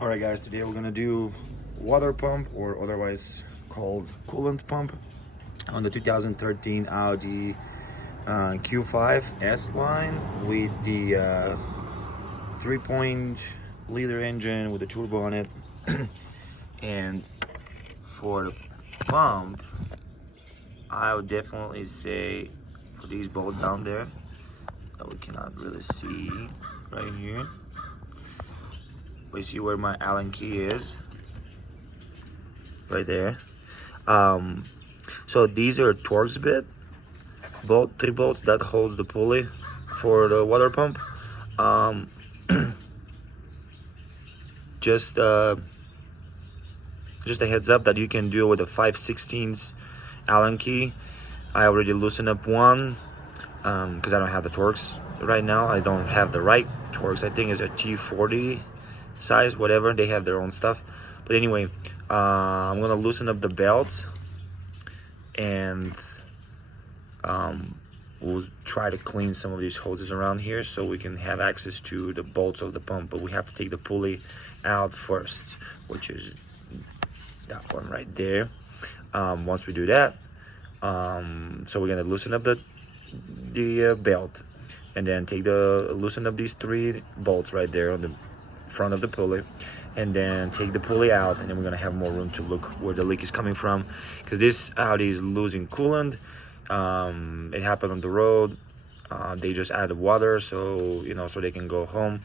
Alright guys, today we're gonna do water pump, or otherwise called coolant pump, on the 2013 Audi Q5 S-line with the 3.0-liter engine with the turbo on it. And for the pump, I would definitely say for these bolts down there that we cannot really see right here. We see where my Allen key is, right there. So these are Torx bit bolt, 3 bolts that holds the pulley for the water pump. Just a heads up that you can do it with a 5/16 Allen key. I already loosened up one because I don't have the Torx right now. I don't have the right Torx. I think it's a T40 size, whatever. They have their own stuff. But anyway, I'm gonna loosen up the belts, and we'll try to clean some of these hoses around here so we can have access to the bolts of the pump. But we have to take the pulley out first, which is that one right there. Once we do that, so we're gonna loosen up the belt, and then loosen up these 3 bolts right there on the front of the pulley, and then take the pulley out, and then we're gonna have more room to look where the leak is coming from, because this Audi is losing coolant. It happened on the road. They just added water, so so they can go home.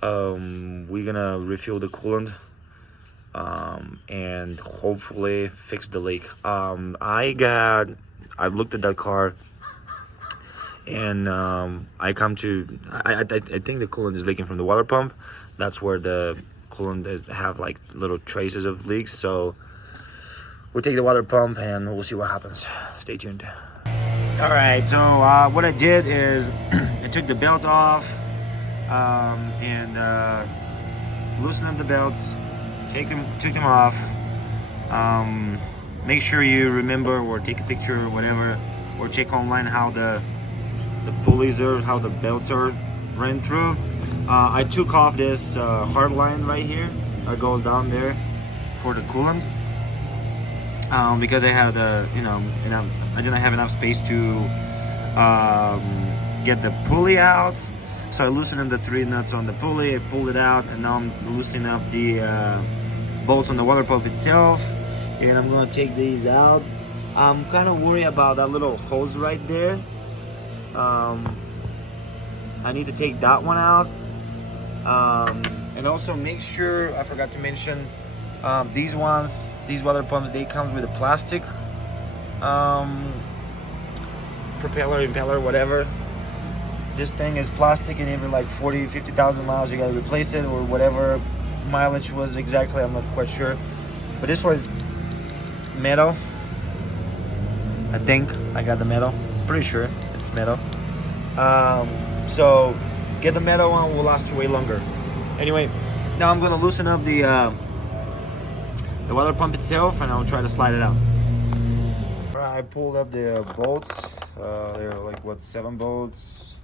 We're gonna refill the coolant and hopefully fix the leak. I looked at that car, and I think the coolant is leaking from the water pump. That's where the coolant have like little traces of leaks. So we'll take the water pump and we'll see what happens. Stay tuned. All right, so what I did is I took the belt off and loosened up the belts, took them off. Make sure you remember or take a picture or whatever, or check online how the pulleys are, how the belts are ran through. I took off this hard line right here that goes down there for the coolant, because I had I didn't have enough space to get the pulley out. So I loosened the 3 nuts on the pulley, I pulled it out, and now I'm loosening up the bolts on the water pump itself, and I'm gonna take these out. I'm kind of worried about that little hose right there. I need to take that one out, and also make sure, I forgot to mention, these water pumps, they come with a plastic propeller, impeller, whatever. This thing is plastic, and every like 40-50,000 miles you gotta replace it, or whatever mileage was exactly, I'm not quite sure. But this was metal. I think I got the metal, pretty sure it's metal. So get the metal one, will last way longer. Anyway, now I'm gonna loosen up the water pump itself, and I'll try to slide it out. Alright, I pulled up the bolts. There are like 7 bolts,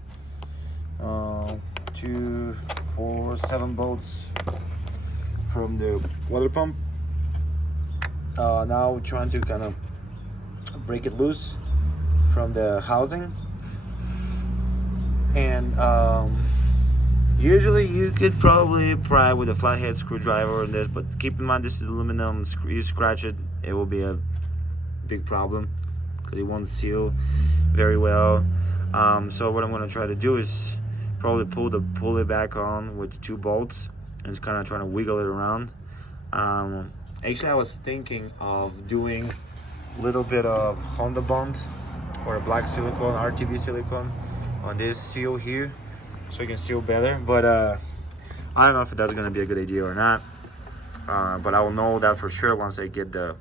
2, 4, 7 bolts from the water pump. Now we're trying to kind of break it loose from the housing, and usually you could probably pry with a flathead screwdriver on this, but keep in mind this is aluminum. You scratch it, it will be a big problem because it won't seal very well. So what I'm going to try to do is probably pull the pulley back on with 2 bolts and just kind of trying to wiggle it around. Actually, I was thinking of doing a little bit of Honda Bond or a black silicone, RTV silicone on this seal here, so you can seal better. But I don't know if that's gonna be a good idea or not. But I will know that for sure once I get the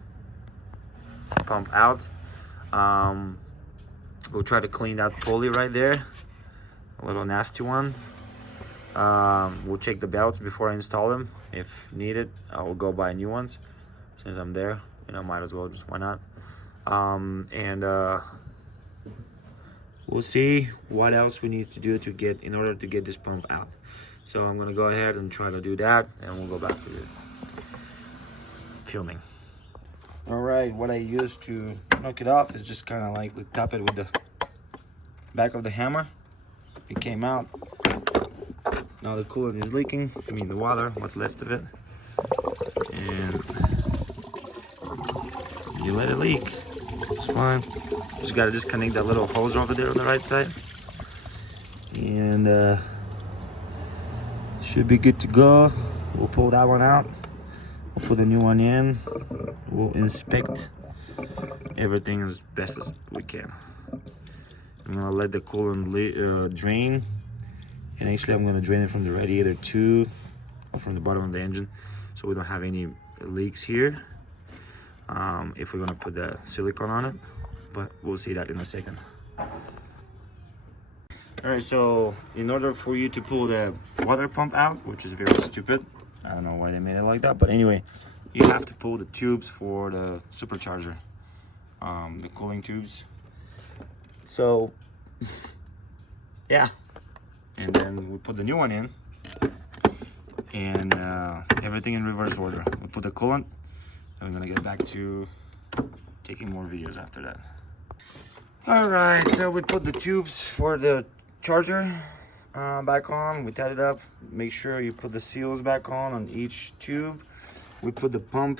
pump out. We'll try to clean that pulley right there, a little nasty one. We'll check the belts before I install them. If needed, I will go buy new ones. Since I'm there, might as well, just why not. We'll see what else we need to do in order to get this pump out. So I'm gonna go ahead and try to do that, and we'll go back to the filming. All right, what I used to knock it off is just kind of like we tap it with the back of the hammer. It came out. Now the coolant is leaking. I mean the water, what's left of it. And you let it leak. It's fine. Just gotta disconnect that little hose over there on the right side. And should be good to go. We'll pull that one out. We'll put the new one in. We'll inspect everything as best as we can. I'm gonna let the coolant drain, and actually I'm gonna drain it from the radiator too, or from the bottom of the engine, so we don't have any leaks here. If we're gonna put the silicone on it, but we'll see that in a second. All right, so in order for you to pull the water pump out, which is very stupid, I don't know why they made it like that, but anyway, you have to pull the tubes for the supercharger, the cooling tubes. So yeah, and then we put the new one in, and everything in reverse order. We put the coolant, and we're gonna get back to taking more videos after that. All right, so we put the tubes for the charger back on. We tied it up. Make sure you put the seals back on each tube. We put the pump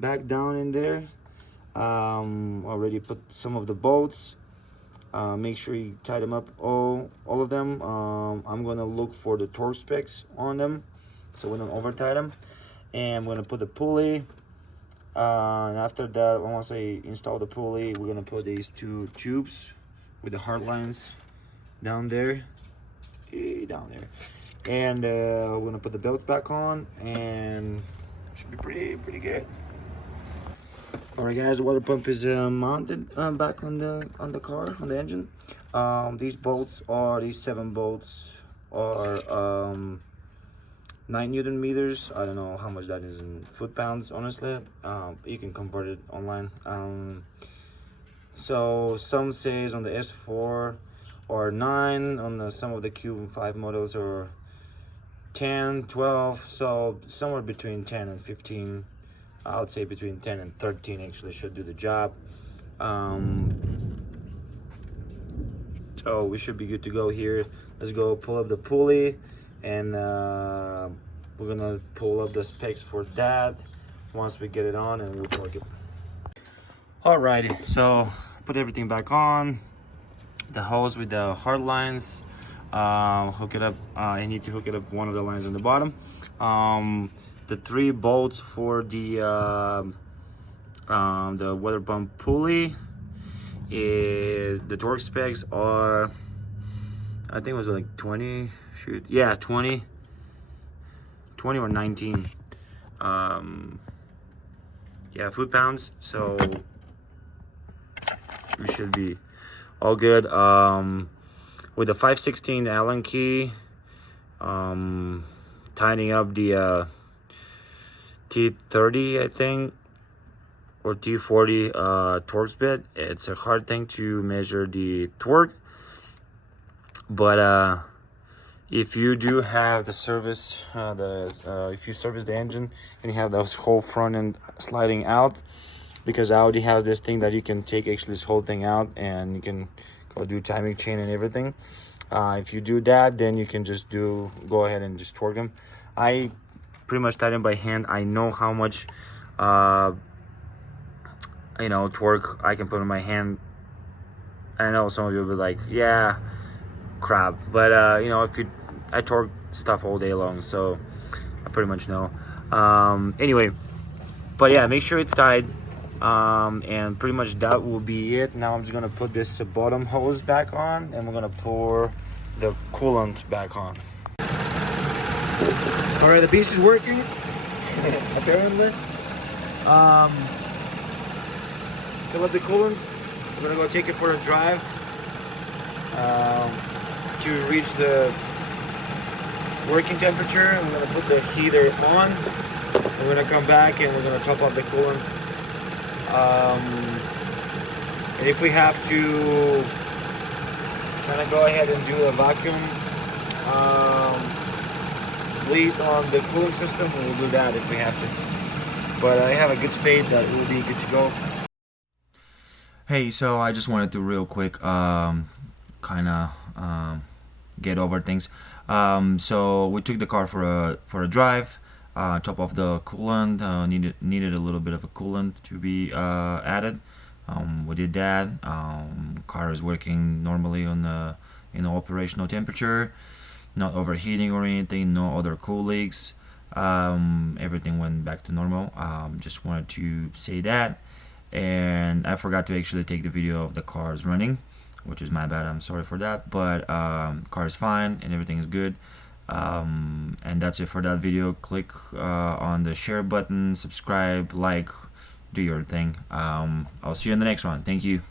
back down in there. Already put some of the bolts. Make sure you tie them up, all of them. I'm gonna look for the torque specs on them, so we don't over tie them. And I'm gonna put the pulley. And after that, once I install the pulley, we're gonna put these two tubes with the hard lines down there, and we're gonna put the belts back on, and should be pretty good. All right, guys, the water pump is mounted back on the car, on the engine. These 7 bolts are 9 Newton meters. I don't know how much that is in foot-pounds, honestly. You can convert it online. So some says on the S4 or 9, on some of the Q5 models or 10, 12, so somewhere between 10 and 15. I would say between 10 and 13 actually should do the job. So we should be good to go here. Let's go pull up the pulley, and we're gonna pull up the specs for that once we get it on, and we'll torque it. Alrighty, so put everything back on. The hose with the hard lines, hook it up. I need to hook it up one of the lines on the bottom. The 3 bolts for the water pump pulley. The torque specs are, I think it was like 20. Shoot, yeah, 20 or 19. Yeah, foot-pounds. So we should be all good. With the 5/16 Allen key, tightening up the T30, I think, or T40 torque bit. It's a hard thing to measure the torque, but if you do have the service, if you service the engine and you have this whole front end sliding out, because Audi has this thing that you can take actually this whole thing out, and you can go do timing chain and everything. If you do that, then you can just go ahead and just torque them. I pretty much tighten by hand. I know how much torque I can put in my hand. I know some of you will be like, yeah, crap, but I torque stuff all day long, so I pretty much know. Anyway, but yeah, make sure it's tied, and pretty much that will be it. Now I'm just gonna put this bottom hose back on, and we're gonna pour the coolant back on. All right, the beast is working apparently. Fill up the coolant. We're gonna go take it for a drive to reach the working temperature. And we're gonna put the heater on. We're gonna come back and we're gonna top up the coolant. And if we have to kind of go ahead and do a vacuum, bleed on the cooling system, we'll do that if we have to. But I have a good faith that it will be good to go. Hey, so I just wanted to real quick kind of get over things. So we took the car for a drive. Top off the coolant, needed a little bit of a coolant to be added. We did that. Car is working normally on the operational temperature, not overheating or anything, no other cool leaks. Everything went back to normal. Just wanted to say that, and I forgot to actually take the video of the cars running, which is my bad. I'm sorry for that, but car is fine and everything is good. And that's it for that video. Click on the share button, subscribe, like, do your thing. I'll see you in the next one. Thank you.